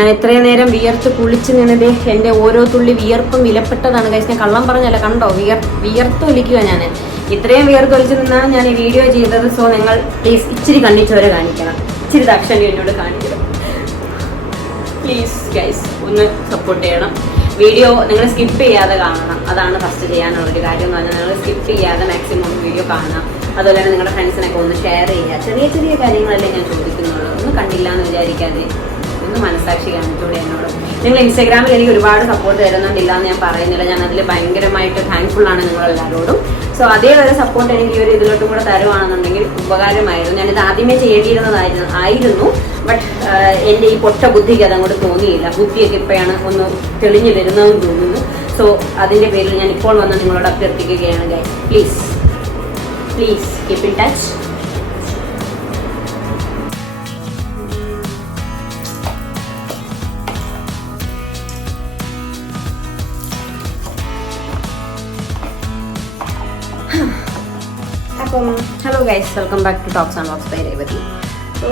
ഞാൻ ഇത്രയും നേരം വിയർത്ത് കുളിച്ച് നിന്നത് എൻ്റെ ഓരോ തുള്ളി വിയർപ്പും വിലപ്പെട്ടതാണ് ഗൈസ്. ഞാൻ കള്ളം പറഞ്ഞല്ല, കണ്ടോ വിയർത്ത് ഒലിക്കുക ഞാൻ. ഇത്രയും വിയർത്ത് ഒലിച്ച് നിന്നാണ് ഞാൻ ഈ വീഡിയോ ചെയ്തത്. സോ നിങ്ങൾ പ്ലീസ് ഇച്ചിരി കണ്ണിച്ചവരെ കാണിക്കണം, ഇച്ചിരി ദാക്ഷണ്യം എന്നോട് കാണിക്കണം പ്ലീസ് ഗൈസ്. ഒന്ന് സപ്പോർട്ട് ചെയ്യണം. വീഡിയോ നിങ്ങൾ സ്കിപ്പ് ചെയ്യാതെ കാണണം. അതാണ് ഫസ്റ്റ് ചെയ്യാനുള്ളൊരു കാര്യം എന്ന് പറഞ്ഞാൽ നിങ്ങൾ സ്കിപ്പ് ചെയ്യാതെ മാക്സിമം വീഡിയോ കാണാം. അതുപോലെ തന്നെ നിങ്ങളുടെ ഫ്രണ്ട്സിനൊക്കെ ഒന്ന് ഷെയർ ചെയ്യുക. ചെറിയ ചെറിയ കാര്യങ്ങളല്ലേ ഞാൻ ചോദിക്കുന്നുള്ളൂ. ഒന്നും കണ്ടില്ല എന്ന് വിചാരിക്കാതെ ഒന്ന് മനസ്സാക്ഷി കാണിച്ചൂടെ എന്നോട്. നിങ്ങൾ ഇൻസ്റ്റാഗ്രാമിൽ എനിക്ക് ഒരുപാട് സപ്പോർട്ട് തരുന്നുണ്ടില്ല എന്ന് ഞാൻ പറയുന്നില്ല. ഞാൻ അതിൽ ഭയങ്കരമായിട്ട് താങ്ക്ഫുൾ ആണ് നിങ്ങളെല്ലാവരോടും. സോ അതേവരെ സപ്പോർട്ട് എനിക്ക് ഈ ഒരു ഇതിലോട്ടും കൂടെ തരുവാണെന്നുണ്ടെങ്കിൽ ഉപകാരമായിരുന്നു. ഞാനിത് ആദ്യമേ ചെയ്യേണ്ടിയിരുന്നതായിരുന്നു. ബട്ട് എൻ്റെ ഈ പൊട്ട ബുദ്ധിക്ക് അതങ്ങോട്ട് തോന്നിയില്ല. ബുദ്ധിയൊക്കെ ഇപ്പോഴാണ് ഒന്ന് തെളിഞ്ഞു വരുന്നതെന്ന് തോന്നുന്നു. സോ അതിൻ്റെ പേരിൽ ഞാൻ ഇപ്പോൾ വന്ന് നിങ്ങളോട് അഭ്യർത്ഥിക്കുകയാണ് guys, please keep in touch. അപ്പം hello guys, welcome back to talks and vlogs by Revathi. So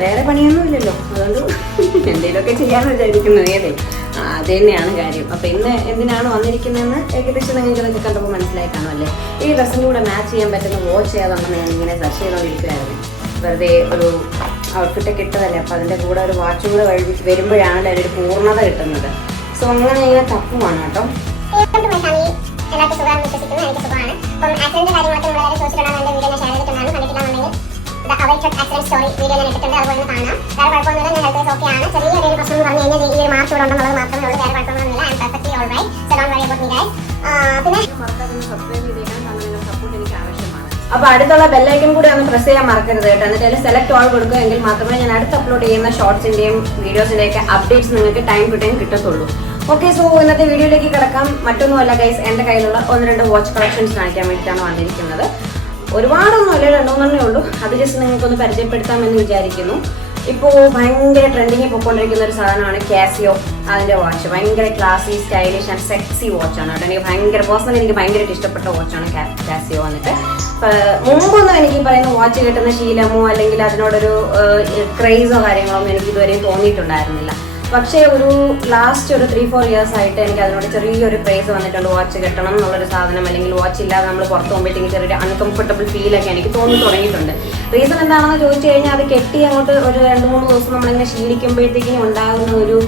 വേറെ പണിയൊന്നും ഇല്ലല്ലോ, അതുകൊണ്ട് എന്തെങ്കിലുമൊക്കെ ചെയ്യാമെന്ന് വിചാരിക്കുന്നു. അത് തന്നെയാണ് കാര്യം. അപ്പം ഇന്ന് എന്തിനാണ് വന്നിരിക്കുന്നതെന്ന് ഏകദേശം നിങ്ങൾക്കിതൊക്കെ കണ്ടപ്പോൾ മനസ്സിലായി കാണുമല്ലേ. ഈ ഡ്രസ്സിൻ്റെ കൂടെ മാച്ച് ചെയ്യാൻ പറ്റുന്ന വാച്ച് ഏതാണെന്ന് ഞാൻ ഇങ്ങനെ സെർച്ച് ചെയ്തുകൊണ്ടിരിക്കുകയായിരുന്നു. വെറുതെ ഒരു ഔട്ട്ഫിറ്റൊക്കെ ഇട്ടതല്ലേ, അപ്പം അതിൻ്റെ കൂടെ ഒരു വാച്ച് കൂടെ വരുമ്പോഴാണല്ലോ അതിനൊരു പൂർണ്ണത കിട്ടുന്നത്. സോ അങ്ങനെ ഇങ്ങനെ തപ്പുമാണ് കേട്ടോ. എല്ലാവർക്കും സുഖമാണ് വിശ്വസിക്കുന്നു. എനിക്ക് സുഖമാണ്. അപ്പം ആക്സിഡന്റ് കാര്യങ്ങളൊക്കെ നമ്മളെ സോഷ്യലാണ് എൻ്റെ വീഡിയോ ഞാൻ ഷെയർ ചെയ്തിട്ടുണ്ടായിരുന്നു. കണ്ടിട്ടില്ലാന്നുണ്ടെങ്കിൽ അവൈറ്റഡ് ആക്സിഡന്റ് സ്റ്റോറി വീഡിയോ ഞാൻ ഇട്ടിട്ടുണ്ട്. അതുപോലെ കാണാം. വേറെ കുഴപ്പമൊന്നുമില്ല, ഞാൻ ഹെൽത്ത് ഓക്കെ ആണ്. ചെറിയൊരു പ്രശ്നം എന്ന് പറഞ്ഞു കഴിഞ്ഞാൽ ഈ ഒരു മാർക്ക് ഇവിടെ ഉണ്ടെന്നുള്ളത് മാത്രമേ ഉള്ളൂ. വേറെ കുഴപ്പമൊന്നുമില്ല. I am perfectly all right. So don't worry about me guys. പിന്നെ സബ്സ്ക്രൈബ് ചെയ്തേക്കണം, നിങ്ങളുടെ സപ്പോർട്ട് എനിക്ക് ആവശ്യമാണ്. അപ്പോൾ അടുത്തുള്ള ബെല്ലൈക്കൺ കൂടി ഒന്ന് പ്രസ് ചെയ്യാൻ മറക്കരുത് കേട്ടോ. എന്നിട്ട് അതിൽ സെലക്ട് ഓൾ കൊടുക്കുക, എങ്കിൽ മാത്രമേ ഞാൻ അടുത്ത് അപ്ലോഡ് ചെയ്യുന്ന ഷോർട്സിൻ്റെയും വീഡിയോസിൻ്റെയൊക്കെ അപ്ഡേറ്റ്സ് നിങ്ങൾക്ക് ടൈം ടു ടൈം കിട്ടത്തുള്ളൂ. ഓക്കെ, സോ ഇന്നത്തെ വീഡിയോയിലേക്ക് കിടക്കാം. മറ്റൊന്നുമല്ല ഗൈസ്, എൻ്റെ കയ്യിലുള്ള 1-2 വാച്ച് കളക്ഷൻസ് കാണിക്കാൻ വേണ്ടിയിട്ടാണ് വന്നിരിക്കുന്നത്. ഒരുപാടൊന്നും അല്ല, 2-3 ഉള്ളൂ. അത് ജസ്റ്റ് നിങ്ങൾക്കൊന്ന് പരിചയപ്പെടുത്താമെന്ന് വിചാരിക്കുന്നു. ഇപ്പോൾ ഭയങ്കര ട്രെൻഡിങ്ങിൽ പോയിക്കൊണ്ടിരിക്കുന്ന ഒരു സാധനമാണ് കാസിയോ. അതിൻ്റെ വാച്ച് ഭയങ്കര ക്ലാസി, സ്റ്റൈലിഷ് ആൻഡ് സെക്സി വാച്ചാണ് കേട്ടോ. എനിക്ക് പേഴ്സണലി എനിക്ക് ഭയങ്കരമായിട്ട് ഇഷ്ടപ്പെട്ട വാച്ചാണ് കാസിയോ. വന്നിട്ട് മുമ്പൊന്നും എനിക്ക് പറയുന്ന വാച്ച് കിട്ടുന്ന ശീലമോ അല്ലെങ്കിൽ അതിനോടൊരു ക്രേസോ കാര്യങ്ങളൊന്നും എനിക്ക് ഇതുവരെയും തോന്നിയിട്ടുണ്ടായിരുന്നില്ല. പക്ഷേ ഒരു ലാസ്റ്റ് ഒരു 3-4 ഇയേഴ്സ് ആയിട്ട് എനിക്ക് അതിനോട് ചെറിയൊരു ക്രേസ് വന്നിട്ടുണ്ട്. വാച്ച് കെട്ടണം എന്നുള്ളൊരു സാധനം, അല്ലെങ്കിൽ വാച്ച് ഇല്ലാതെ നമ്മൾ പുറത്ത് പോകുമ്പോഴത്തേക്ക് ചെറിയൊരു അൺകംഫർട്ടബിൾ ഫീലൊക്കെ എനിക്ക് തോന്നി തുടങ്ങിയിട്ടുണ്ട്. റീസൺ എന്താണെന്ന് ചോദിച്ചു കഴിഞ്ഞാൽ അത് കെട്ടി അങ്ങോട്ട് ഒരു 2-3 ദിവസം നമ്മളിങ്ങനെ ശീലിക്കുമ്പോഴത്തേക്കും ഉണ്ടാകുന്ന ഒരു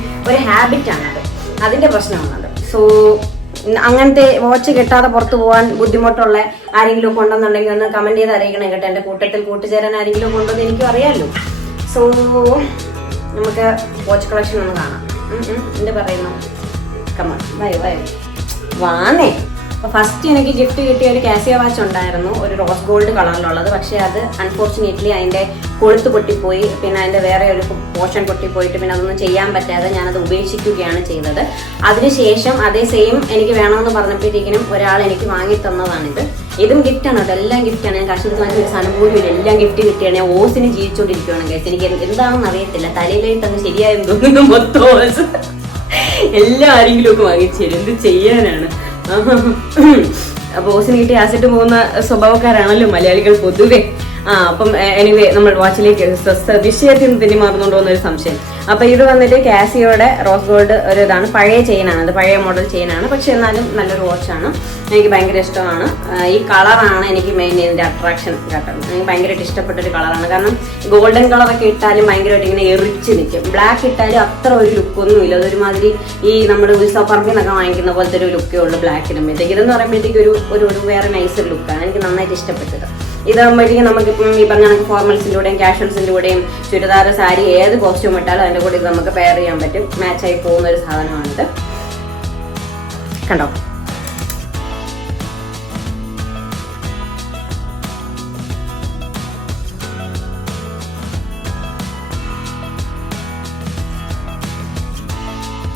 ഹാബിറ്റാണത്. അതിൻ്റെ പ്രശ്നമാണത്. സോ അങ്ങനത്തെ വാച്ച് കെട്ടാതെ പുറത്ത് പോകാൻ ബുദ്ധിമുട്ടുള്ള ആരെങ്കിലും ഒക്കെ ഉണ്ടെന്നുണ്ടെങ്കിൽ ഒന്ന് കമൻറ്റ് ചെയ്ത് അറിയിക്കണം കേട്ടോ. എൻ്റെ കൂട്ടത്തിൽ കൂട്ടുചേരാൻ ആരെങ്കിലും കൊണ്ടുവന്ന് എനിക്കും അറിയാമല്ലോ. സോ നമുക്ക് വാച്ച് കളക്ഷൻ ഒന്ന് കാണാം. എന്ത് പറയുന്നു? കമോൺ, വാന്നേ. അപ്പോൾ ഫസ്റ്റ് എനിക്ക് ഗിഫ്റ്റ് കിട്ടിയ ഒരു കാസിയോ വാച്ച് ഉണ്ടായിരുന്നു, ഒരു റോസ് ഗോൾഡ് കളറിലുള്ളത്. പക്ഷേ അത് അൺഫോർച്ചുനേറ്റ്ലി അതിൻ്റെ കൊളുത്ത് പൊട്ടിപ്പോയി. പിന്നെ അതിൻ്റെ വേറെ ഒരു പോർഷൻ പൊട്ടിപ്പോയിട്ട് പിന്നെ അതൊന്നും ചെയ്യാൻ പറ്റാതെ ഞാനത് ഉപേക്ഷിക്കുകയാണ് ചെയ്തത്. അതിനുശേഷം അതേ സെയിം എനിക്ക് വേണമെന്ന് പറഞ്ഞപ്പോഴത്തേക്കിനും ഒരാൾ എനിക്ക് വാങ്ങി തന്നതാണിത്. ഇതും ഗിഫ്റ്റാണ് കേട്ടോ, എല്ലാം ഗിഫ്റ്റാണ്. ഞാൻ കാശ് കൊടുത്ത് വാങ്ങിയ ഒരു സാധനം പോലും ഇല്ല, എല്ലാം ഗിഫ്റ്റ് കിട്ടിയാണ്. ഞാൻ ഓസിന് ജീവിച്ചുകൊണ്ടിരിക്കുകയാണ് ഗൈസ്. എനിക്ക് എന്താണെന്ന് അറിയത്തില്ല, തലയിലേക്ക് അങ്ങ് ശരിയായെന്ന് തോന്നുന്നു. മൊത്തം ഓസ് എല്ലാം ആരെങ്കിലും ഒക്കെ വാങ്ങിച്ചു തരും, എന്ത് ചെയ്യാനാണ്. അപ്പോൾ ഓസിന് കിട്ടി ആസിട്ട് പോകുന്ന സ്വഭാവക്കാരാണല്ലോ മലയാളികൾ പൊതുവെ. അപ്പം എനിവേ നമ്മൾ വാച്ചിലേക്ക് വിഷയത്തിൽ നിന്ന് തന്നെ മാറുന്നുണ്ടോ എന്നൊരു സംശയം. അപ്പം ഇത് വന്നിട്ട് കാസിയോയുടെ റോസ് ഗോൾഡ് ഒരു ഇതാണ്. പഴയ ചെയിനാണ്, അത് പഴയ മോഡൽ ചെയിനാണ്. പക്ഷെ എന്നാലും നല്ലൊരു വാച്ചാണ്, എനിക്ക് ഭയങ്കര ഇഷ്ടമാണ്. ഈ കളറാണ് എനിക്ക് മെയിൻ ഇതിൻ്റെ അട്രാക്ഷൻ കേട്ടോ. എനിക്ക് ഭയങ്കരമായിട്ട് ഇഷ്ടപ്പെട്ടൊരു കളറാണ്. കാരണം ഗോൾഡൻ കളറൊക്കെ ഇട്ടാലും ഭയങ്കരമായിട്ട് ഇങ്ങനെ എറിച്ച് നിൽക്കും. ബ്ലാക്ക് ഇട്ടാലും അത്ര ഒരു ലുക്കൊന്നും ഇല്ല. അതൊരുമാതിരി ഈ നമ്മൾ ഉത്സവപ്പറമ്പിൽ നിന്നൊക്കെ വാങ്ങിക്കുന്ന പോലത്തെ ഒരു ലുക്കേ ഉള്ളൂ ബ്ലാക്ക് ഇടുമ്പോഴത്തേക്ക്. ഇതെന്ന് പറയുമ്പോഴത്തേക്ക് ഒരു വേറെ നൈസ് ഒരു ലുക്കാണ്, എനിക്ക് നന്നായിട്ട് ഇഷ്ടപ്പെട്ടത്. ഇതാകുമ്പോഴത്തേക്കും നമുക്കിപ്പം ഈ പറഞ്ഞ കണക്ക് ഫോർമൽസിൻ്റെ കൂടെയും കാഷ്വൽസിൻ്റെ കൂടെയും ചുരിദാർ, സാരി, ഏത് കോസ്റ്റ്യൂം ഇട്ടാലും അതിൻ്റെ കൂടെ ഇത് നമുക്ക് പെയർ ചെയ്യാൻ പറ്റും. മാച്ചായി പോകുന്ന ഒരു സാധനമാണിത്. കണ്ടോ?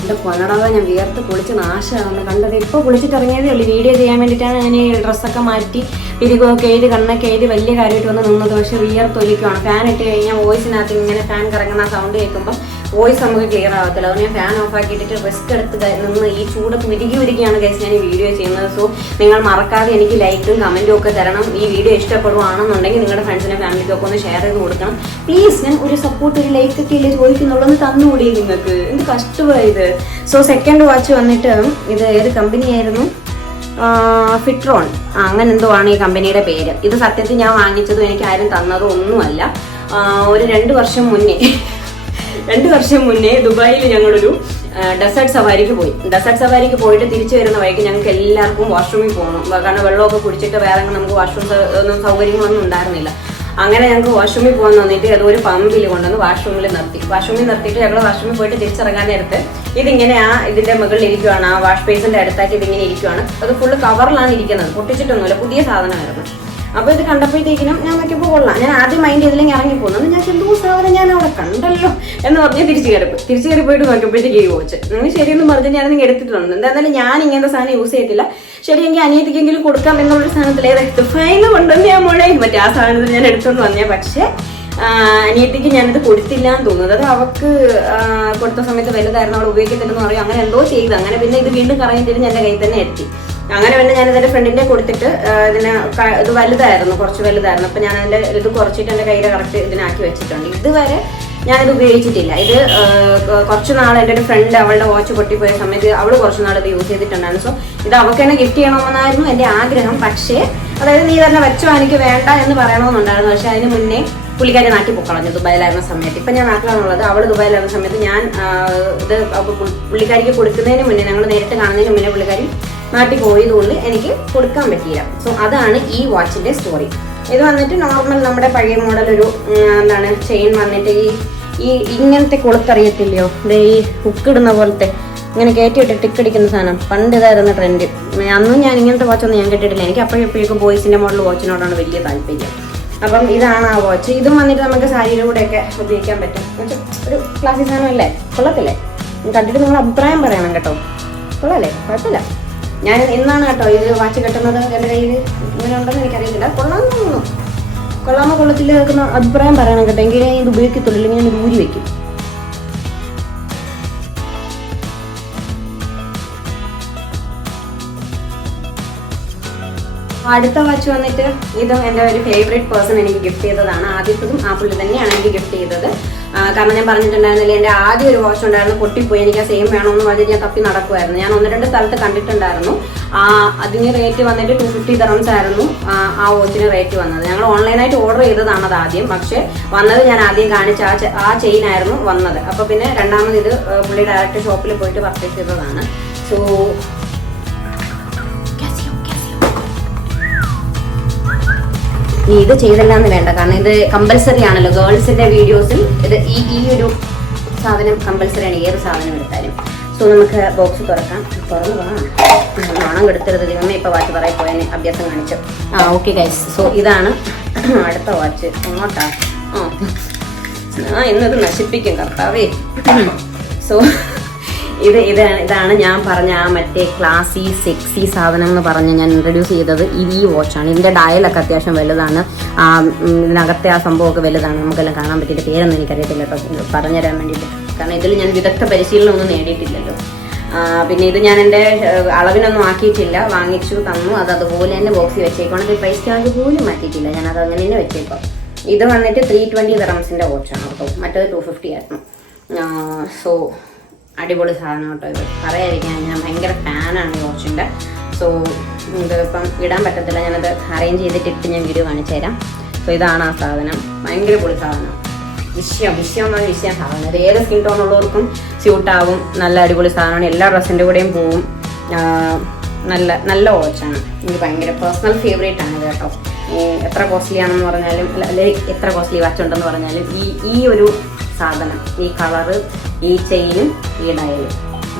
എൻ്റെ കൊനടവ ഞാൻ വിയർത്ത് കുളിച്ച് നാശമാണ് കണ്ടത്. ഇപ്പോൾ കുളിച്ചിട്ട് ഇറങ്ങിയതേ ഉള്ളൂ. വീഡിയോ ചെയ്യാൻ വേണ്ടിയിട്ടാണ് ഞാൻ ഈ ഡ്രസ്സൊക്കെ മാറ്റി പിരികൊക്കെ എഴുതി കണ്ണൊക്കെ എഴുതി വലിയ കാര്യമായിട്ട് വന്ന് നിന്നത്. പക്ഷേ വിയർത്തൊലിക്കുകയാണ്. ഫാൻ ഇട്ട് കഴിഞ്ഞാൽ വോയിസിനകത്ത് ഇങ്ങനെ ഫാൻ കറങ്ങുന്ന സൗണ്ട് കേൾക്കുമ്പം വോയിസ് നമുക്ക് ക്ലിയർ ആവത്തില്ല. അതുകൊണ്ട് ഞാൻ ഫാൻ ഓഫ് ആക്കിയിട്ട് റിസ്ക് എടുത്ത് നിന്ന് ഈ ചൂടൊക്കെ ഉരുകിയാണ് ഗൈസ് ഞാൻ ഈ വീഡിയോ ചെയ്യുന്നത്. സോ നിങ്ങൾ മറക്കാതെ എനിക്ക് ലൈക്കും കമൻറ്റും ഒക്കെ തരണം. ഈ വീഡിയോ ഇഷ്ടപ്പെടുവാണെന്നുണ്ടെങ്കിൽ നിങ്ങളുടെ ഫ്രണ്ട്സിനെ ഫാമിലിക്കൊക്കെ ഒന്ന് ഷെയർ ചെയ്ത് കൊടുക്കണം പ്ലീസ്. ഞാൻ ഒരു സപ്പോർട്ട്, ഒരു ലൈക്ക് ഒക്കെ ഇല്ലേ ചോദിക്കുന്നുള്ളൂ, തന്നുകൂടി നിങ്ങൾക്ക്. എന്ത് കഷ്ടമായത്. സോ സെക്കൻഡ് വാച്ച് വന്നിട്ട് ഇത് ഏത് കമ്പനിയായിരുന്നു? ഫിട്രോൺ, അങ്ങനെ എന്തോ ആണ് ഈ കമ്പനിയുടെ പേര്. ഇത് സത്യത്തിൽ ഞാൻ വാങ്ങിച്ചതും എനിക്ക് ആരും തന്നതോ ഒന്നുമല്ല. ഒരു 2 വർഷം മുന്നേ ദുബായിൽ ഞങ്ങളൊരു ഡെസേർട്ട് സവാരിക്ക് പോയി. ഡെസേർട്ട് സവാരിക്ക് പോയിട്ട് തിരിച്ചു വരുന്ന വഴിക്ക് ഞങ്ങൾക്ക് എല്ലാവർക്കും വാഷ്റൂമിൽ പോകണം. കാരണം വെള്ളമൊക്കെ കുടിച്ചിട്ട് വേറെ നമുക്ക് വാഷ്റൂം സൗകര്യങ്ങളൊന്നും ഉണ്ടായിരുന്നില്ല. അങ്ങനെ ഞങ്ങൾക്ക് വാഷ്റൂമിൽ പോകാൻ തോന്നിയിട്ട് ഏതോ ഒരു പമ്പിൽ കൊണ്ടുവന്ന് വാഷ്റൂമിൽ നിർത്തിയിട്ട് ഞങ്ങൾ വാഷ്റൂമിൽ പോയിട്ട് തിരിച്ചിറങ്ങാൻ നേരത്ത് ഇതിങ്ങനെ ഇതിന്റെ മുകളിൽ ഇരിക്കുവാണ്, ആ വാഷ് ബേസിന്റെ അടുത്തായിട്ട് ഇതിങ്ങനെ ഇരിക്കുവാണ്. അത് ഫുള്ള് കവറിലാണ് ഇരിക്കുന്നത്, പൊട്ടിച്ചിട്ടൊന്നുമില്ല, പുതിയ സാധനമായിരുന്നു. അപ്പോൾ ഇത് കണ്ടപ്പോഴത്തേക്കിനും ഞാൻ നോക്കിയപ്പോൾ കൊള്ളാം. ഞാൻ ആദ്യം മൈൻഡ് ചെയ്തില്ലെങ്കിൽ ഇറങ്ങി പോകുന്നത്, ഞാൻ എന്തോ സാധനം ഞാൻ അവിടെ കണ്ടല്ലോ എന്ന് പറഞ്ഞ് തിരിച്ചു കയറി പോയിട്ട് നോക്കിയപ്പോഴത്തേക്ക് ഈ വാച്ച് ശരിയെന്ന് പറഞ്ഞ് ഞാനതിങ്ങനെ എടുത്തിട്ടുണ്ട്. എന്തായാലും ഞാൻ ഇങ്ങനത്തെ സാധനം യൂസ് ചെയ്തിട്ടില്ല. ശരി, എനിക്ക് അനിയത്തിക്കെങ്കിലും കൊടുക്കാം എന്നുള്ളൊരു സാധനത്തിൽ ഏതാ ഫൈന് കൊണ്ടുവന്ന് ഞാൻ മറ്റേ ആ സാധനത്തിൽ ഞാൻ എടുത്തുകൊണ്ട് വന്നേ. പക്ഷേ അനിയത്തിക്ക് ഞാനിത് കൊടുത്തില്ല എന്ന് തോന്നുന്നത്. അത് അവൾക്ക് കൊടുത്ത സമയത്ത് വലുതായിരുന്നു, അവൾ ഉപയോഗിക്കത്തില്ലെന്ന് പറയും. അങ്ങനെ എന്തോ ചെയ്തു. അങ്ങനെ പിന്നെ ഇത് വീണ്ടും കറങ്ങിയിട്ട് എൻ്റെ കയ്യിൽ തന്നെ എത്തി. അങ്ങനെ പിന്നെ ഞാൻ ഇതിന്റെ ഫ്രണ്ടിന്റെ കൊടുത്തിട്ട് ഇത് വലുതായിരുന്നു, കുറച്ച് വലുതായിരുന്നു. അപ്പൊ ഞാൻ അതിന്റെ ഇത് കുറച്ചിട്ട് എന്റെ കയ്യിൽ കറക്റ്റ് ഇതിനാക്കി വെച്ചിട്ടുണ്ട്. ഇതുവരെ ഞാനിത് ഉപയോഗിച്ചിട്ടില്ല. ഇത് കുറച്ച് നാൾ എൻ്റെ ഒരു ഫ്രണ്ട് അവളുടെ വാച്ച് പൊട്ടിപ്പോയ സമയത്ത് അവൾ കുറച്ച് നാൾ ഇത് യൂസ് ചെയ്തിട്ടുണ്ടായിരുന്നു. സോ ഇത് അവൾക്ക് തന്നെ ഗിഫ്റ്റ് ചെയ്യണമെന്നായിരുന്നു എൻ്റെ ആഗ്രഹം. പക്ഷേ അതായത് നീ തന്നെ വെച്ചോ, എനിക്ക് വേണ്ട എന്ന് പറയണമെന്നുണ്ടായിരുന്നു. പക്ഷെ അതിന് മുന്നേ പുള്ളിക്കാരി നാട്ടിൽ പൊക്കളഞ്ഞു ദുബായിലായിരുന്ന സമയത്ത്. ഇപ്പം ഞാൻ നാട്ടിലാണുള്ളത്. അവൾ ദുബായിലായിരുന്ന സമയത്ത് ഞാൻ ഇത് പുള്ളിക്കാരിക്ക് കൊടുക്കുന്നതിന് മുന്നേ, ഞങ്ങൾ നേരിട്ട് കാണുന്നതിന് മുന്നേ പുള്ളിക്കാരി നാട്ടിൽ പോയതുകൊണ്ട് എനിക്ക് കൊടുക്കാൻ പറ്റിയില്ല. സോ അതാണ് ഈ വാച്ചിന്റെ സ്റ്റോറി. ഇത് വന്നിട്ട് നോർമൽ നമ്മുടെ പഴയ മോഡൽ ഒരു എന്താണ് ചെയിൻ വന്നിട്ട് ഈ ഇങ്ങനത്തെ കൊളുത്തറിയത്തില്ലയോ, ഈ ഹുക്കിടുന്ന പോലത്തെ ഇങ്ങനെ കയറ്റിയിട്ട് ടിക്കടിക്കുന്ന സാധനം. പണ്ട് ഇതായിരുന്നു ട്രെൻഡ്. അന്നും ഞാൻ ഇങ്ങനത്തെ വാച്ചൊന്നും ഞാൻ കേട്ടിട്ടില്ല. എനിക്ക് അപ്പോഴെപ്പോഴേക്കും ബോയ്സിന്റെ മോഡൽ വാച്ചിനോടാണ് വലിയ താല്പര്യം. അപ്പം ഇതാണ് ആ വാച്ച്. ഇതും വന്നിട്ട് നമുക്ക് സാരിയുടെ കൂടെയൊക്കെ ഉപയോഗിക്കാൻ പറ്റും. ഒരു ക്ലാസിക് സാധനം അല്ലേ, കൊള്ളത്തില്ലേ? കണ്ടിട്ട് നിങ്ങൾ അഭിപ്രായം പറയണം കേട്ടോ. കൊള്ളാല്ലേ? കുഴപ്പമില്ല. ഞാൻ എന്നാണ് കേട്ടോ ഇത് വാച്ച് കെട്ടുന്നത്. എൻ്റെ കയ്യിൽ ഇങ്ങനെ ഉണ്ടെന്ന് എനിക്കറിയത്തില്ല. കൊള്ളാമെന്ന് തോന്നുന്നു. കൊള്ളാമോ കൊള്ളത്തില്ല കേൾക്കുന്ന അഭിപ്രായം പറയണം കേട്ടോ. എങ്കിലും ഞാൻ ഇത് ഉപയോഗിക്കത്തുള്ളൂ, ഇല്ലെങ്കിൽ ഞാൻ ഇത് ഊരി വെക്കും. അടുത്ത വാച്ച് വന്നിട്ട് ഇതും എൻ്റെ ഒരു ഫേവറേറ്റ് പേഴ്സൺ എനിക്ക് ഗിഫ്റ്റ് ചെയ്തതാണ്. ആദ്യത്തതും ആ പുള്ളി തന്നെയാണ് എനിക്ക് ഗിഫ്റ്റ് ചെയ്തത്. കാരണം ഞാൻ പറഞ്ഞിട്ടുണ്ടായിരുന്നില്ല, എൻ്റെ ആദ്യം ഒരു വാച്ച് ഉണ്ടായിരുന്നു, പൊട്ടിപ്പോയി. എനിക്ക് ആ സെയിം വേണമെന്ന് പറഞ്ഞിട്ട് ഞാൻ തപ്പി നടക്കുമായിരുന്നു. ഞാൻ 1-2 സ്ഥലത്ത് കണ്ടിട്ടുണ്ടായിരുന്നു. അതിന് റേറ്റ് വന്നിട്ട് 250 dirhams ആയിരുന്നു ആ വാച്ചിന് റേറ്റ് വന്നത്. ഞങ്ങൾ ഓൺലൈനായിട്ട് ഓർഡർ ചെയ്തതാണ് അത് ആദ്യം. പക്ഷേ വന്നത് ഞാൻ ആദ്യം കാണിച്ച ആ ചെയിൻ ആയിരുന്നു വന്നത്. അപ്പോൾ പിന്നെ രണ്ടാമത് ഇത് പുള്ളി ഡയറക്റ്റ് ഷോപ്പിൽ പോയിട്ട് പർച്ചേസ് ചെയ്തതാണ്. സോ ഇത് ചെയ്തില്ല എന്ന് വേണ്ട, കാരണം ഇത് കമ്പൽസറി ആണല്ലോ ഗേൾസിന്റെ വീഡിയോസിൽ. ഇത് ഈ ഒരു സാധനം കമ്പൽസറി ആണ്, ഏത് സാധനം എടുത്താലും. സോ നമുക്ക് ബോക്സ് തുറന്നു നാണം കെടുത്തരുത് ദൈവമേ. ഇപ്പൊ വാച്ച് പറയാൻ പോയതിന് അഭ്യാസം കാണിച്ചു. Okay guys. സോ ഇതാണ് അടുത്ത വാച്ച്. എങ്ങോട്ടാ? ഇന്നത് നശിപ്പിക്കും കർത്താവേ. സോ ഇതാണ് ഞാൻ പറഞ്ഞ ആ മറ്റേ ക്ലാസി സെക്സി സാധനം എന്ന് പറഞ്ഞ് ഞാൻ ഇൻട്രൊഡ്യൂസ് ചെയ്തത് ഈ വാച്ചാണ്. ഇതിൻ്റെ ഡയലൊക്കെ അത്യാവശ്യം വലുതാണ്. ഇതിനകത്തെ ആ സംഭവമൊക്കെ വലുതാണ്. നമുക്കെല്ലാം കാണാൻ പറ്റിയിട്ട് പേരൊന്നും എനിക്കറിയത്തില്ല കേട്ടോ പറഞ്ഞുതരാൻ വേണ്ടിയിട്ട്. കാരണം ഇതിൽ ഞാൻ വിദഗ്ധ പരിശീലനം ഒന്നും നേടിയിട്ടില്ലല്ലോ. പിന്നെ ഇത് ഞാൻ എൻ്റെ അളവിനൊന്നും ആക്കിയിട്ടില്ല, വാങ്ങിച്ചു തന്നു. അത് അതുപോലെ തന്നെ ബോക്സിൽ വെച്ചേക്കണം. ഇത് പ്രൈസ് ടാഗ് പോലും മാറ്റിയിട്ടില്ല, ഞാനത് അങ്ങനെ തന്നെ വെച്ചേക്കാം. ഇത് വന്നിട്ട് 320 dirhamsന്റെ വാച്ചാണ് കേട്ടോ. മറ്റേത് 250 ആയിരുന്നു. സോ അടിപൊളി സാധനം കേട്ടോ. ഇത് പറയാതിരിക്കാൻ ഞാൻ ഭയങ്കര ഫാനാണ് ഈ വാച്ചിൻ്റെ. സോ ഇതിപ്പം ഇടാൻ പറ്റത്തില്ല, ഞാനത് അറേഞ്ച് ചെയ്തിട്ട് ഞാൻ വീഡിയോ കാണിച്ചു തരാം. സോ ഇതാണ് ആ സാധനം. ഭയങ്കര പൊളി സാധനം. വിഷയം സാധനം. ഇത് ഏത് സ്കിൻ ടോൺ ഉള്ളവർക്കും സ്യൂട്ടാവും. നല്ല അടിപൊളി സാധനമാണ്. എല്ലാ ഡ്രസ്സിൻ്റെ കൂടെയും പോവും. നല്ല വാച്ചാണ്. എനിക്ക് ഭയങ്കര പേഴ്സണൽ ഫേവറേറ്റ് ആണ് ഇത് കേട്ടോ. എത്ര കോസ്റ്റ്ലി ആണെന്ന് പറഞ്ഞാലും അല്ലെങ്കിൽ എത്ര കോസ്റ്റ്ലി വാച്ച് ഉണ്ടെന്ന് പറഞ്ഞാലും ഈ ഒരു സാധനം, ഈ കളറ്, ഈ ചെയിനും ഈ ഡയലും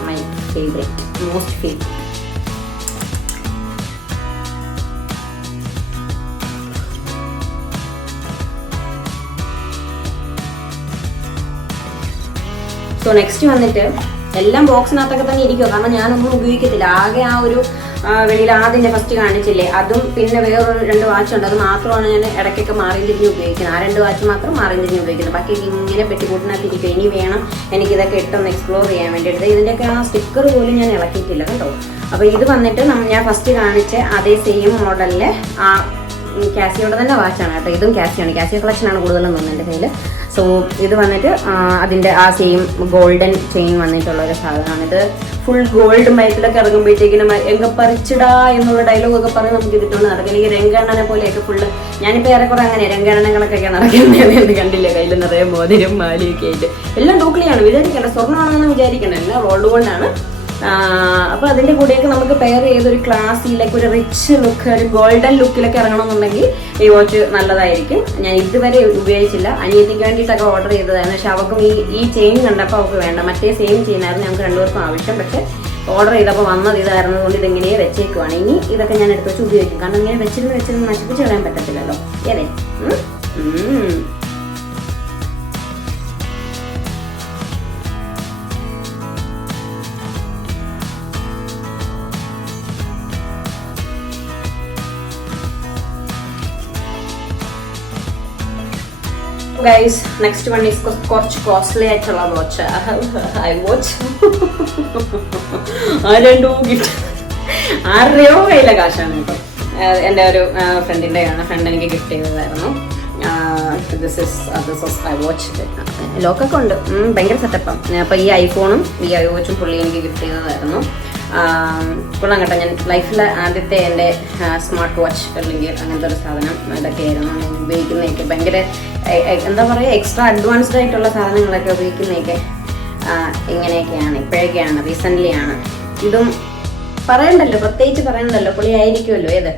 my favourite, most favourite. So next വന്നിട്ട് എല്ലാം ബോക്സിനകത്തൊക്കെ തന്നെ ഇരിക്കുമോ, കാരണം ഞാനൊന്നും ഉപയോഗിക്കത്തില്ല. ആകെ ആ ഒരു വെളിയിൽ ആദ്യം ഞാൻ ഫസ്റ്റ് കാണിച്ചില്ലേ, അതും പിന്നെ വേറൊരു 2 വാച്ചുണ്ട്. അത് മാത്രമാണ് ഞാൻ ഇടയ്ക്കൊക്കെ മാറിയും തിരിഞ്ഞ് ഉപയോഗിക്കുന്നത്. ആ 2 വാച്ച് മാത്രം മാറിയും തിരിഞ്ഞ് ഉപയോഗിക്കുന്നത്. ബാക്കി ഇങ്ങനെ പെട്ടിക്കൂട്ടിനകത്ത് ഇരിക്കും. ഇനി വേണം എനിക്കിതൊക്കെ ഇട്ടൊന്ന് എക്സ്പ്ലോർ ചെയ്യാൻ വേണ്ടിയിട്ട്. ഇതിൻ്റെയൊക്കെ ആ സ്റ്റിക്കർ പോലും ഞാൻ ഇളക്കിയിട്ടില്ല കേട്ടോ. അപ്പോൾ ഇത് വന്നിട്ട് ഞാൻ ഫസ്റ്റ് കാണിച്ച അതേ സെയിം മോഡലിലെ ആ കാസിയോടെ തന്നെ വാച്ചാണ് കേട്ടോ. ഇതും കാസിയാണ്. കാസിയോ കളക്ഷനാണ് കൂടുതലും തോന്നുന്നത് എൻ്റെ കയ്യിൽ. സോ ഇത് വന്നിട്ട് അതിൻ്റെ ആ സെയിം ഗോൾഡൻ ചെയിൻ വന്നിട്ടുള്ള ഒരു സാധനമാണ്. ഇത് ഫുൾ ഗോൾഡ് മയത്തിലൊക്കെ ഇറങ്ങുമ്പോഴത്തേക്കിനും എങ്ക പറിച്ചിടാ എന്നുള്ള ഡയലോഗൊക്കെ പറഞ്ഞ് നമുക്ക് ഇതിട്ടോണ്ട് നടക്കും. എനിക്ക് രംഗണ്ണനെ പോലെയൊക്കെ ഫുള്ള് ഞാനിപ്പോൾ ഏറെക്കുറെ അങ്ങനെ രംഗണ്ണനങ്ങളൊക്കെ നടക്കുന്നത് കണ്ടില്ലേ. കയ്യിൽ നിറയെ മോതിരം മാലിയൊക്കെ ആയിട്ട് എല്ലാം ഡൂക്ലിയാണ്. വിചാരിക്കേണ്ട സ്വർണ്ണമാണെന്ന് വിചാരിക്കേണ്ട, എല്ലാം റോൾഡ് ഗോൾഡാണ്. അപ്പോൾ അതിൻ്റെ കൂടെയൊക്കെ നമുക്ക് പെയർ ചെയ്തൊരു ക്ലാസ്സിലേക്ക് ഒരു റിച്ച് ലുക്ക്, ഒരു ഗോൾഡൻ ലുക്കിലൊക്കെ ഇറങ്ങണമെന്നുണ്ടെങ്കിൽ ഈ വാച്ച് നല്ലതായിരിക്കും. ഞാൻ ഇതുവരെ ഉപയോഗിച്ചില്ല. അനിയത്തിക്ക് വേണ്ടിയിട്ടൊക്കെ ഓർഡർ ചെയ്തതാണ്. പക്ഷെ അവൾക്കും ഈ ചെയിൻ കണ്ടപ്പോൾ അവൾക്ക് വേണ്ട. മറ്റേ സെയിം ചെയിനായിരുന്നു ഞങ്ങൾക്ക് 2 പേർക്കും ആവശ്യം. പക്ഷെ ഓർഡർ ചെയ്തപ്പോൾ വന്നത് ഇതായിരുന്നതുകൊണ്ട് ഇതെങ്ങനെയേ വെച്ചേക്കുവാണ്. ഇനി ഇതൊക്കെ ഞാൻ എടുത്ത് വെച്ച് ഉപയോഗിക്കും. കാരണം ഇങ്ങനെ വെച്ചിരുന്ന് നശിപ്പിച്ച് കളയാൻ പറ്റത്തില്ലല്ലോ. ഏതേ guys, next one is കുറച്ച് കോസ്റ്റ്ലി ആയിട്ടുള്ള വാച്ച്. ഐ വാച്ച് ആരോ ഗിഫ്റ്റ് 6 രൂപ കയ്യിലെ കാശാണ് കേട്ടോ. എൻ്റെ ഒരു ഫ്രണ്ടിൻ്റെയാണ്. ഫ്രണ്ട് എനിക്ക് ഗിഫ്റ്റ് ചെയ്തതായിരുന്നു. This is I watch. ലോക്കൊക്കെ ഉണ്ട്, ഭയങ്കര സെറ്റപ്പാണ്. അപ്പോൾ ഈ ഐഫോണും ഈ ഐ വാച്ചും പുള്ളി എനിക്ക് ഗിഫ്റ്റ് ചെയ്തതായിരുന്നു. കൊള്ളാം കേട്ടോ. ഞാൻ ലൈഫിലെ ആദ്യത്തെ എൻ്റെ സ്മാർട്ട് വാച്ച് അല്ലെങ്കിൽ അങ്ങനത്തെ ഒരു സാധനം ഇതൊക്കെയായിരുന്നു ഞാൻ ഉപയോഗിക്കുന്നതൊക്കെ. ഭയങ്കര എന്താ പറയുക, എക്സ്ട്രാ അഡ്വാൻസ്ഡ് ആയിട്ടുള്ള സാധനങ്ങളൊക്കെ ഉപയോഗിക്കുന്നതൊക്കെ ഇങ്ങനെയൊക്കെയാണ്. ഇപ്പോഴൊക്കെയാണ്, റീസെൻ്റ്ലി ആണ്. ഇതും പറയണ്ടല്ലോ, പ്രത്യേകിച്ച് പറയണ്ടല്ലോ, പൊളി ആയിരിക്കുമല്ലോ. ഏത്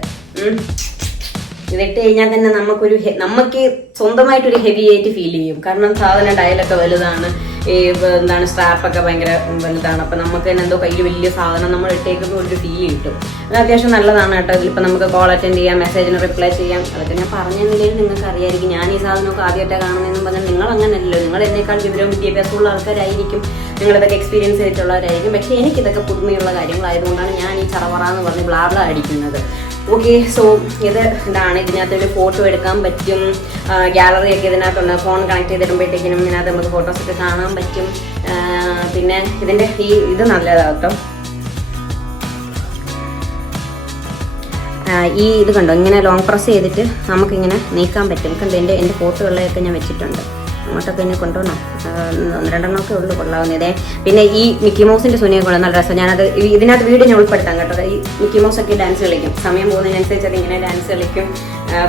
ഇതിട്ട് കഴിഞ്ഞാൽ തന്നെ നമുക്ക് സ്വന്തമായിട്ടൊരു ഹെവി ആയിട്ട് ഫീൽ ചെയ്യും. കാരണം സാധനം ഡയലൊക്കെ വലുതാണ്, ഈ എന്താണ് സ്ട്രാപ്പൊക്കെ ഭയങ്കര വലുതാണ്. അപ്പം നമുക്ക് തന്നെ എന്തോ കയ്യിൽ വലിയ സാധനം നമ്മൾ ഇട്ടേക്കുന്ന ഒരു ഫീൽ കിട്ടും. അത് അത്യാവശ്യം നല്ലതാണ് കേട്ടോ. ഇതിലിപ്പോൾ നമുക്ക് കോൾ അറ്റൻഡ് ചെയ്യാം, മെസ്സേജിന് റിപ്ലൈ ചെയ്യാം. അതൊക്കെ ഞാൻ പറഞ്ഞ നിലയിൽ നിങ്ങൾക്ക് അറിയായിരിക്കും. ഞാൻ ഈ സാധനമൊക്കെ ആദ്യമായിട്ടാണ് കാണുന്നതെന്ന് പറഞ്ഞാൽ നിങ്ങൾ അങ്ങനെയല്ലോ. നിങ്ങൾ എന്നേക്കാൾ വിവരവും വിദ്യാഭ്യാസമുള്ള ആൾക്കാരായിരിക്കും, നിങ്ങളിതൊക്കെ എക്സ്പീരിയൻസ് ചെയ്തിട്ടുള്ളവരായിരിക്കും. പക്ഷേ എനിക്കിതൊക്കെ പുതുമയുള്ള കാര്യങ്ങളായതുകൊണ്ടാണ് ഞാൻ ഈ ചറവറാന്ന് പറഞ്ഞ് ബ്ലാബ്ല അടിക്കുന്നത്. ഓക്കെ, സോ ഇതാണ്. ഇതിനകത്തൊരു ഫോട്ടോ എടുക്കാൻ പറ്റും. ഗ്യാലറിയൊക്കെ ഇതിനകത്തുണ്ട്. ഫോൺ കണക്ട് ചെയ്തിടുമ്പോഴത്തേക്കിനും ഇതിനകത്ത് നമുക്ക് ഫോട്ടോസൊക്കെ കാണാൻ പറ്റും. പിന്നെ ഇതിൻ്റെ ഇത് നല്ലതാണ് കേട്ടോ. ഇത് കണ്ടോ, ഇങ്ങനെ ലോങ് പ്രസ് ചെയ്തിട്ട് നമുക്കിങ്ങനെ നീക്കാൻ പറ്റും. കണ്ടോ, എൻ്റെ ഫോട്ടോകളിലൊക്കെ ഞാൻ വെച്ചിട്ടുണ്ട്. അങ്ങോട്ടൊക്കെ ഇനി കൊണ്ടുപോകണം. 1-2 ഉള്ളൂ കൊള്ളാവുന്നതേ. പിന്നെ ഈ മിക്കി മൗസിൻ്റെ സുനിയൊക്കെ ഉള്ള നല്ല രസം. ഞാനത് ഇതിനകത്ത് വീഡിയോ ഞാൻ ഉൾപ്പെടുത്താം കേട്ടോ. ഈ മിക്കി മൗസൊക്കെ ഡാൻസ് കളിക്കും. സമയം പോകുന്നതിനനുസരിച്ച് അതിങ്ങനെ ഡാൻസ് കളിക്കും.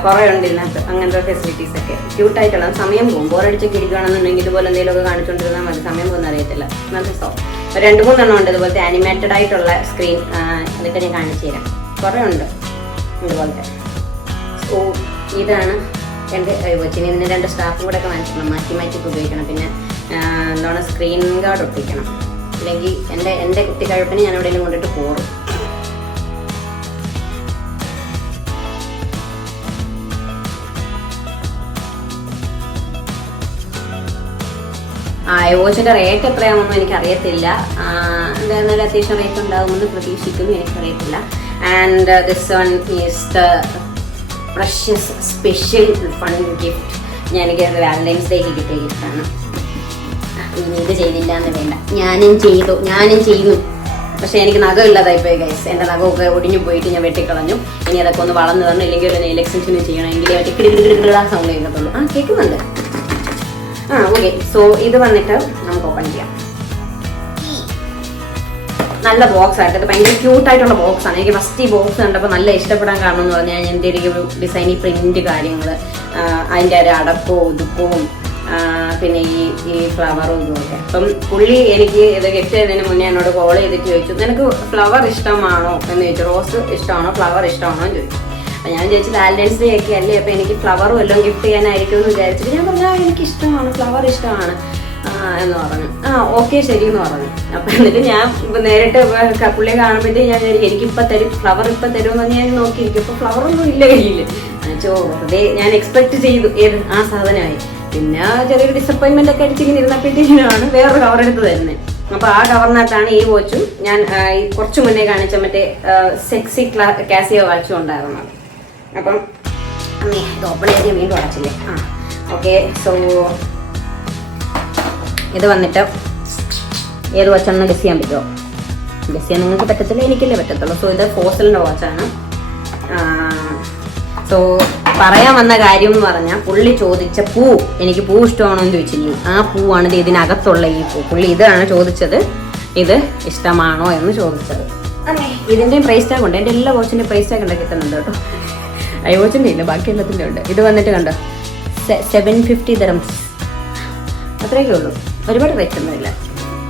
കുറേ ഉണ്ട് ഇതിനകത്ത് അങ്ങനത്തെ ഫെസിലിറ്റീസൊക്കെ. ക്യൂട്ടായിട്ടുള്ള സമയം പോകും. ബോറടിച്ചൊക്കെ ഇരിക്കുകയാണെന്നുണ്ടെങ്കിൽ ഇതുപോലെ എന്തെങ്കിലുമൊക്കെ കാണിച്ചുകൊണ്ടിരുന്നാൽ മതി. സമയം പോകുന്ന അറിയത്തില്ല. നല്ല രസം. 2-3 ഉണ്ട് ഇതുപോലത്തെ ആനിമേറ്റഡ് ആയിട്ടുള്ള സ്ക്രീൻ. ഇതൊക്കെ ഞാൻ കാണിച്ചു തരാം. കുറേ ഉണ്ട് ഇതുപോലത്തെ. സോ ഇതാണ് എൻ്റെ വാച്ചിന്. ഇതിന് 2 സ്റ്റാഫും കൂടെ ഒക്കെ വാങ്ങിക്കണം. മാറ്റി ഉപയോഗിക്കണം. പിന്നെ എന്താണ് സ്ക്രീൻ ഗാർഡ് ഒട്ടിക്കണം. അല്ലെങ്കിൽ എൻ്റെ കുത്തിക്കഴുപ്പിന് ഞാൻ എവിടെയെങ്കിലും കൊണ്ടിട്ട് പോറും. ഐ വാച്ചിൻ്റെ റേറ്റ് എത്രയാണെന്നൊന്നും എനിക്കറിയത്തില്ല. എന്തായാലും അത്യാവശ്യം റേറ്റ് ഉണ്ടാകുമെന്ന് പ്രതീക്ഷിക്കുന്നു, എനിക്കറിയത്തില്ല. And this one is the precious special fun gift. എനിക്ക് വാലന്റൈൻസ് ഡേക്ക് കിട്ടിയ ഗിഫ്റ്റാണ്. ഇനി ഇത് ചെയ്തില്ല എന്ന് വേണ്ട, ഞാനും ചെയ്യുന്നു. പക്ഷേ എനിക്ക് നഖം ഇല്ലാതായിപ്പോയി ഗൈസ്. എൻ്റെ നഖമൊക്കെ ഒടിഞ്ഞു പോയിട്ട് ഞാൻ വെട്ടിക്കളഞ്ഞു. ഇനി അതൊക്കെ ഒന്ന് വളർന്നു തരണം, ഇല്ലെങ്കിൽ ഒരു നെയിൽ എക്സ്റ്റൻഷനും ചെയ്യണം. എങ്കിലേ കിടികിടികിടികിടാ സൗണ്ട് കേൾക്കത്തുള്ളൂ. കേൾക്കുന്നുണ്ട്. ഓക്കെ, സോ ഇത് വന്നിട്ട് നമുക്ക് ഓപ്പൺ ചെയ്യാം. നല്ല ബോക്സ് ആയിട്ട്, ഇത് ഭയങ്കര ക്യൂട്ടായിട്ടുള്ള ബോക്സാണ്. എനിക്ക് ഫസ്റ്റ് ഈ ബോക്സ് കണ്ടപ്പോൾ നല്ല ഇഷ്ടപ്പെടാൻ കാരണം എന്ന് പറഞ്ഞാൽ എൻ്റെ ഒരു ഡിസൈൻ, ഈ പ്രിന്റ് കാര്യങ്ങൾ, അതിൻ്റെ ഒരു അടപ്പവും ഉതുപ്പവും, പിന്നെ ഈ ഫ്ലവറും ഇതുമൊക്കെ. അപ്പം പുള്ളി എനിക്ക് ഇത് ഗിഫ്റ്റ് ചെയ്തതിന് മുന്നേ എന്നോട് കോൾ ചെയ്തിട്ട് ചോദിച്ചു, നിനക്ക് ഫ്ലവർ ഇഷ്ടമാണോ എന്ന് ചോദിച്ചു. റോസ് ഇഷ്ടമാണോ ഫ്ലവർ ഇഷ്ടമാണോ എന്ന് ചോദിച്ചു. അപ്പം ഞാൻ ചോദിച്ചു വാലന്റൈൻസ് ഡേ ഒക്കെ അല്ലേ, അപ്പം എനിക്ക് ഫ്ലവറും എല്ലാം ഗിഫ്റ്റ് ചെയ്യാനായിരിക്കും എന്ന് വിചാരിച്ചിട്ട് ഞാൻ പറഞ്ഞു എനിക്ക് ഇഷ്ടമാണ്, ഫ്ലവർ ഇഷ്ടമാണ് എന്ന് പറഞ്ഞു. ഓക്കെ ശരി എന്ന് പറഞ്ഞു. അപ്പം എന്നിട്ട് ഞാൻ നേരിട്ട് പുള്ളിയെ കാണുമ്പോഴത്തേക്ക് ഞാൻ എനിക്കിപ്പോൾ തരും, ഫ്ലവർ ഇപ്പം തരുമെന്ന് ഞാൻ നോക്കിയിരിക്കും. ഇപ്പോൾ ഫ്ലവറൊന്നും ഇല്ല കയ്യിൽ. വെറുതെ ഞാൻ എക്സ്പെക്ട് ചെയ്തു ആ സാധനമായി. പിന്നെ ചെറിയൊരു ഡിസപ്പോയിൻമെന്റ് ഒക്കെ അടിച്ചിങ്ങനെ ഇരുന്നപ്പോഴത്തേക്കാണ് വേറൊരു കവർ എടുത്ത് തരുന്നത്. അപ്പോൾ ആ കവറിനകത്താണ് ഈ വാച്ചും ഞാൻ കുറച്ച് മുന്നേ കാണിച്ച മറ്റേ സെക്സി കാസിയോ വാച്ചും ഉണ്ടായിരുന്നത്. അപ്പം അമ്മേ ഇത് ഓപ്പൺ ചെയ്ത് ഞാൻ വീണ്ടും അടച്ചില്ലേ. ഓക്കെ. സോ ഇത് വന്നിട്ട് ഏത് വാച്ചാണെന്ന് ഗസ് ചെയ്യാൻ പറ്റുമോ? ഗസ് ചെയ്യാൻ നിങ്ങൾക്ക് പറ്റത്തില്ല, എനിക്കല്ലേ പറ്റത്തുള്ളൂ. സോ ഇത് ഫോസലിൻ്റെ വാച്ചാണ്. സോ പറയാൻ വന്ന കാര്യം എന്ന് പറഞ്ഞാൽ പുള്ളി ചോദിച്ച പൂ, എനിക്ക് പൂ ഇഷ്ടമാണോ എന്ന് ചോദിച്ചില്ലേ, ആ പൂവാണ് ഇതിനകത്തുള്ള ഈ പൂ. പുള്ളി ഇതാണ് ചോദിച്ചത്, ഇത് ഇഷ്ടമാണോ എന്ന് ചോദിച്ചത്. ഇതിൻ്റെയും പ്രൈസ് ടാഗ് ഉണ്ട്, എൻ്റെ എല്ലാ വാച്ചിൻ്റെ പ്രൈസ് ടാഗ് ഉണ്ടാക്കി കിട്ടുന്നുണ്ട് കേട്ടോ. ഐ വാച്ചിൻ്റെ ഇല്ല, ബാക്കി എല്ലാത്തിൻ്റെ ഉണ്ട്. ഇത് വന്നിട്ട് കണ്ടോ 750 dirhams, അത്രയൊക്കെ ഉള്ളൂ, ഒരുപാട് റേറ്റ് ഒന്നുമില്ല.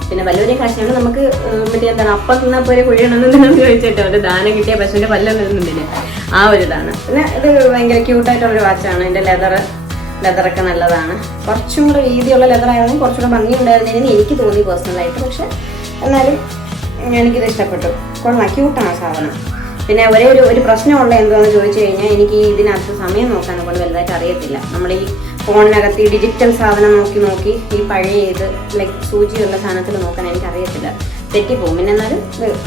പിന്നെ വലിയ കാശാണ് നമുക്ക് മറ്റേ എന്താണ് അപ്പം തിന്നാൽ പോലെ കുഴിയണമെന്ന് ചോദിച്ചിട്ടോ, ഒരു ദാനം കിട്ടിയ പശുവിൻ്റെ പല്ലൊന്നുമില്ല, ആ ഒരു ഇതാണ്. പിന്നെ ഇത് ഭയങ്കര ക്യൂട്ടായിട്ടുള്ളൊരു വാച്ചാണ്. എൻ്റെ ലെതറൊക്കെ നല്ലതാണ്. കുറച്ചും കൂടെ വീതിയുള്ള ലെതർ ആയിരുന്നു കുറച്ചുകൂടെ ഭംഗി ഉണ്ടായിരുന്നതിന് എനിക്ക് തോന്നി പേഴ്സണലായിട്ട്. പക്ഷെ എന്നാലും എനിക്കിത് ഇഷ്ടപ്പെട്ടു, കൊള്ളാം, ക്യൂട്ടാണ് സാധനം. പിന്നെ ഒരു പ്രശ്നമുള്ള എന്താണെന്ന് ചോദിച്ചു കഴിഞ്ഞാൽ എനിക്ക് ഇതിനകത്ത് സമയം നോക്കാൻ കൊണ്ട് വലുതായിട്ട് അറിയത്തില്ല. നമ്മൾ ഈ ഫോണിനകത്ത് ഈ ഡിജിറ്റൽ സാധനം നോക്കി ഈ പഴയ ഇത് ലൈക്ക് സൂചിയുള്ള സാധനത്തിൽ നോക്കാൻ എനിക്ക് അറിയത്തില്ല, തെറ്റിപ്പോകും. പിന്നെ എന്നാലും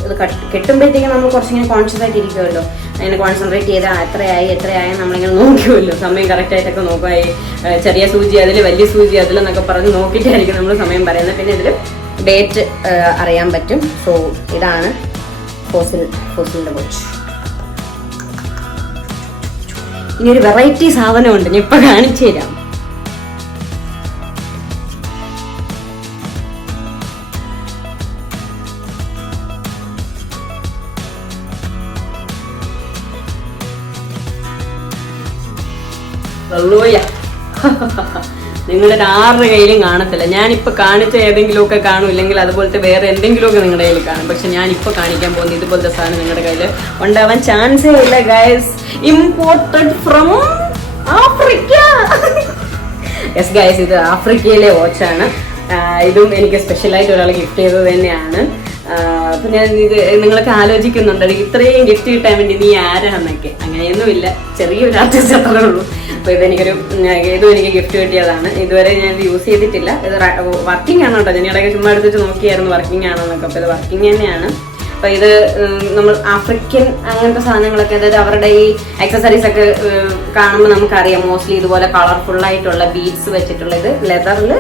ഇത് കെട്ടുമ്പോഴത്തേക്കും നമ്മൾ കുറച്ചിങ്ങനെ കോൺഷ്യസ് ആയിട്ട് ഇരിക്കുമല്ലോ, അങ്ങനെ കോൺസെൻട്രേറ്റ് ചെയ്താൽ എത്രയായി നമ്മളിങ്ങനെ നോക്കുമല്ലോ, സമയം കറക്റ്റായിട്ടൊക്കെ നോക്കുമായി. ചെറിയ സൂചി അതിൽ, വലിയ സൂചി അതിലെന്നൊക്കെ പറഞ്ഞ് നോക്കിയിട്ടായിരിക്കും നമ്മൾ സമയം പറയുന്നത്. പിന്നെ ഇതിൽ ഡേറ്റ് അറിയാൻ പറ്റും. സോ ഇതാണ് ഫോസിലിൻ്റെ വാച്ച്. ഇനി ഒരു വെറൈറ്റി സാധനമുണ്ട്, ഞാൻ ഇപ്പം കാണിച്ചു തരാം. നിങ്ങളുടെ ആരുടെ കയ്യിലും കാണത്തില്ല. ഞാനിപ്പോൾ കാണിച്ച ഏതെങ്കിലുമൊക്കെ കാണും, ഇല്ലെങ്കിൽ അതുപോലത്തെ വേറെ എന്തെങ്കിലുമൊക്കെ നിങ്ങളുടെ കയ്യിൽ കാണും. പക്ഷെ ഞാനിപ്പോൾ കാണിക്കാൻ പോകുന്ന ഇതുപോലത്തെ സാധനം നിങ്ങളുടെ കയ്യിൽ ഉണ്ടാവാൻ ചാൻസേ ഇല്ല guys. Imported from Africa. Yes guys, ഇത് ആഫ്രിക്കയിലെ വാച്ചാണ്. ഇതും എനിക്ക് സ്പെഷ്യലായിട്ട് ഒരാൾ ഗിഫ്റ്റ് ചെയ്തത് തന്നെയാണ്. അപ്പം ഞാൻ ഇത് നിങ്ങളൊക്കെ ആലോചിക്കുന്നുണ്ട് ഇത്രയും ഗിഫ്റ്റ് കിട്ടാൻ വേണ്ടി നീ ആരാന്നൊക്കെ. അങ്ങനെയൊന്നുമില്ല, ചെറിയൊരു ആർട്ടിസ്റ്റ് അത്രേ ഉള്ളൂ. അപ്പോൾ ഇതും എനിക്ക് ഗിഫ്റ്റ് കിട്ടിയതാണ്. ഇതുവരെ ഞാൻ ഇത് യൂസ് ചെയ്തിട്ടില്ല. ഇത് വർക്കിംഗ് ആണോ കേട്ടോ, ഞാൻ ഇടയ്ക്ക് ചുമ്മാ എടുത്തിട്ട് നോക്കിയായിരുന്നു വർക്കിംഗ് ആണോ എന്നൊക്കെ. അപ്പോൾ ഇത് വർക്കിംഗ് തന്നെയാണ്. അപ്പോൾ ഇത് നമ്മൾ ആഫ്രിക്കൻ അങ്ങനത്തെ സാധനങ്ങളൊക്കെ, അതായത് അവരുടെ ഈ ആക്സസറീസ് ഒക്കെ കാണുമ്പോൾ നമുക്കറിയാം മോസ്റ്റ്ലി ഇതുപോലെ കളർഫുള്ളായിട്ടുള്ള ബീഡ്സ് വെച്ചിട്ടുള്ള, ഇത് ലെതറിൽ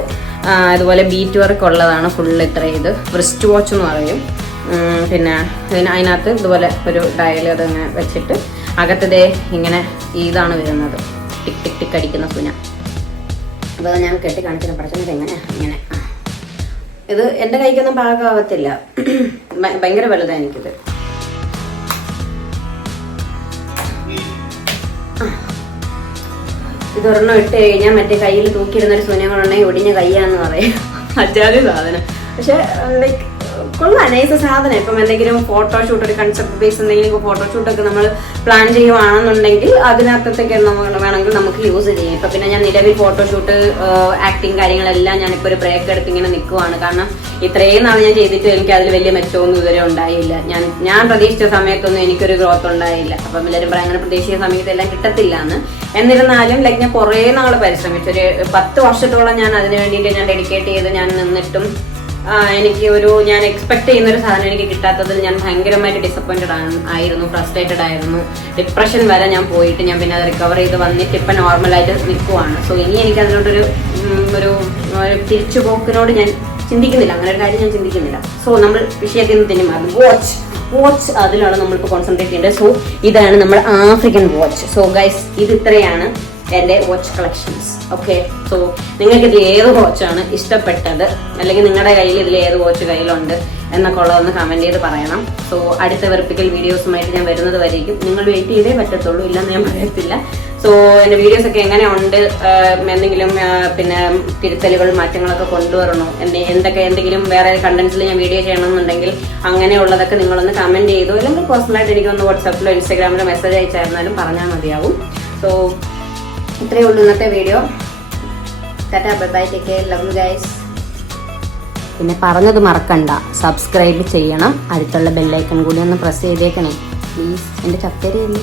ഇതുപോലെ ബീറ്റ് വർക്ക് ഉള്ളതാണ് ഫുള്ള്. ഇത്ര ഇത് റിസ്റ്റ് വാച്ച് എന്ന് പറയും. പിന്നെ അതിനകത്ത് ഇതുപോലെ ഒരു ഡയൽ അതങ്ങനെ വെച്ചിട്ട് അകത്തതേ ഇങ്ങനെ ഇതാണ് വരുന്നത്, ടിക് ടിക് ടിക് അടിക്കുന്ന സുന. അപ്പോൾ ഞാൻ കെട്ടി കാണിച്ചിട്ട് പഠിച്ചത് ഇങ്ങനെ ഇത് എൻ്റെ കൈക്കൊന്നും പാകമാവത്തില്ല, ഭയങ്കര വലുതാണ് എനിക്കിത്. ഇതൊരെണ്ണം ഇട്ട് കഴിഞ്ഞാൽ മറ്റേ കയ്യിൽ തൂക്കിയിരുന്നൊരു സുനങ്ങളുണ്ടെങ്കിൽ ഒടിഞ്ഞ കയ്യാന്ന് പറയും, അജാതി സാധനം. പക്ഷെ ലൈക്ക് കൊള്ളാം, നൈസ് സാധനം. ഇപ്പം എന്തെങ്കിലും ഫോട്ടോഷൂട്ട്, ഒരു കൺസെപ്റ്റ് ബേസ് എന്തെങ്കിലും ഫോട്ടോഷൂട്ടൊക്കെ നമ്മൾ പ്ലാൻ ചെയ്യുവാണെന്നുണ്ടെങ്കിൽ അതിനകത്തേക്ക് വേണമെങ്കിൽ നമുക്ക് യൂസ് ചെയ്യാം. ഇപ്പം പിന്നെ ഞാൻ നിലവിൽ ഫോട്ടോഷൂട്ട്, ആക്ടിങ് കാര്യങ്ങളെല്ലാം ഞാനിപ്പോൾ ഒരു ബ്രേക്ക് എടുത്ത് ഇങ്ങനെ നിൽക്കുവാണ്. കാരണം ഇത്രയും നാൾ ഞാൻ ചെയ്തിട്ട് എനിക്ക് അതിൽ വലിയ മെച്ചമൊന്നും ഇതുവരെ ഉണ്ടായില്ല. ഞാൻ പ്രതീക്ഷിച്ച സമയത്തൊന്നും എനിക്കൊരു ഗ്രോത്ത് ഉണ്ടായില്ല. അപ്പം എല്ലാവരും പറയാം അങ്ങനെ പ്രതീക്ഷിച്ച സമയത്ത് എല്ലാം കിട്ടത്തില്ല എന്ന്. എന്നിരുന്നാലും ലൈക്ക് ഞാൻ കുറേ നാൾ പരിശ്രമിച്ചു, ഒരു 10 വർഷത്തോളം ഞാൻ അതിന് വേണ്ടിയിട്ട് ഞാൻ ഡെഡിക്കേറ്റ് ചെയ്ത് ഞാൻ നിന്നിട്ടും ഞാൻ എക്സ്പെക്ട് ചെയ്യുന്ന ഒരു സാധനം എനിക്ക് കിട്ടാത്തതിൽ ഞാൻ ഭയങ്കരമായിട്ട് ഡിസപ്പോയിന്റഡ് ആയിരുന്നു, ഫ്രസ്ട്രേറ്റഡ് ആയിരുന്നു. ഡിപ്രഷൻ വരെ ഞാൻ പോയിട്ട് ഞാൻ പിന്നെ അത് റിക്കവർ ചെയ്ത് വന്നിട്ട് ഇപ്പം നോർമലായിട്ട് നിൽക്കുവാണ്. സോ ഇനി എനിക്ക് അതിനോടൊരു തിരിച്ചുപോക്കിനോട് ഞാൻ ചിന്തിക്കുന്നില്ല, അങ്ങനെ ഒരു കാര്യം ഞാൻ ചിന്തിക്കുന്നില്ല. സോ നമ്മൾ വിഷയത്തിൽ നിന്ന് തന്നെ മാറും. വാച്ച് അതിലാണ് നമ്മളിപ്പോൾ കോൺസെൻട്രേറ്റ് ചെയ്യേണ്ടത്. സോ ഇതാണ് നമ്മൾ ആഫ്രിക്കൻ വാച്ച്. സോ ഗൈസ്, ഇത് ഇത്രയാണ് എൻ്റെ വാച്ച് കളക്ഷൻസ്. ഓക്കെ, സോ നിങ്ങൾക്ക് ഇതിൽ ഏത് വാച്ചാണ് ഇഷ്ടപ്പെട്ടത്, അല്ലെങ്കിൽ നിങ്ങളുടെ കയ്യിൽ ഇതിൽ ഏത് വാച്ച് കയ്യിലുണ്ട് എന്നൊക്കെ ഉള്ളതൊന്ന് കമൻറ്റ് ചെയ്ത് പറയണം. സോ അടുത്ത വെറുപ്പിക്കൽ വീഡിയോസുമായിട്ട് ഞാൻ വരുന്നത് വരേക്കും നിങ്ങൾ വെയിറ്റ് ചെയ്തേ പറ്റത്തുള്ളൂ, ഇല്ലെന്ന് ഞാൻ പറയത്തില്ല. സോ എൻ്റെ വീഡിയോസൊക്കെ എങ്ങനെ ഉണ്ട്, എന്തെങ്കിലും പിന്നെ തിരുത്തലുകൾ മാറ്റങ്ങളൊക്കെ കൊണ്ടുവരണോ, എന്തെങ്കിലും വേറെ കണ്ടന്റ്സിൽ ഞാൻ വീഡിയോ ചെയ്യണമെന്നുണ്ടെങ്കിൽ അങ്ങനെയുള്ളതൊക്കെ നിങ്ങളൊന്ന് കമൻറ്റ് ചെയ്തോ, അല്ലെങ്കിൽ പേഴ്സണലായിട്ട് എനിക്കൊന്ന് വാട്സാപ്പിലോ ഇൻസ്റ്റാഗ്രാമിലോ മെസ്സേജ് അയച്ചായിരുന്നാലും പറഞ്ഞാൽ മതിയാവും. സോ ഇത്രയേ ഉള്ളൂ ഇന്നത്തെ video. Tata, bye bye, take care, love you guys. പിന്നെ പറഞ്ഞത് മറക്കണ്ട, സബ്സ്ക്രൈബ് ചെയ്യണം, അടുത്തുള്ള ബെല്ലൈക്കൺ കൂടി ഒന്ന് പ്രസ് ചെയ്തേക്കണേ പ്ലീസ്. എൻ്റെ ചക്കരയല്ലേ.